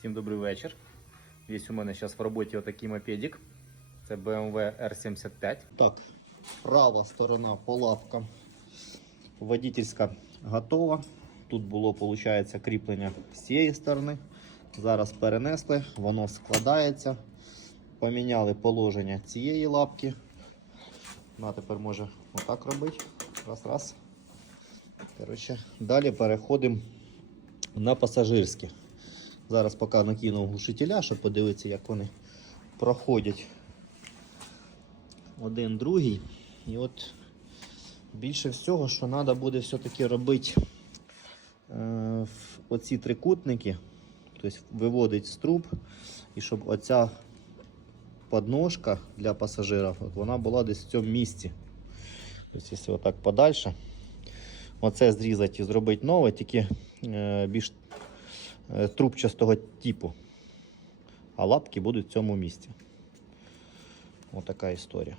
Всім добрий вечір. Є у мене зараз в роботі отакий мопедик. Це BMW R75. Так, права сторона по лапкам водительська готова. Тут було, виходить, кріплення з цієї сторони. Зараз перенесли, воно складається. Поміняли положення цієї лапки. На тепер може отак робити. Раз, раз. Коротше, далі переходимо на пасажирські. Зараз поки накину глушителя, щоб подивитися, як вони проходять один другий. І от більше всього, що треба буде все-таки робити е, оці трикутники, тобто виводить з труб, і щоб оця подножка для пасажира, от вона була десь в цьому місці. Тобто, якщо отак подальше, оце зрізати і зробити нове, тільки е, більш трубчастого типу. А лапки будуть в цьому місці. Отака історія.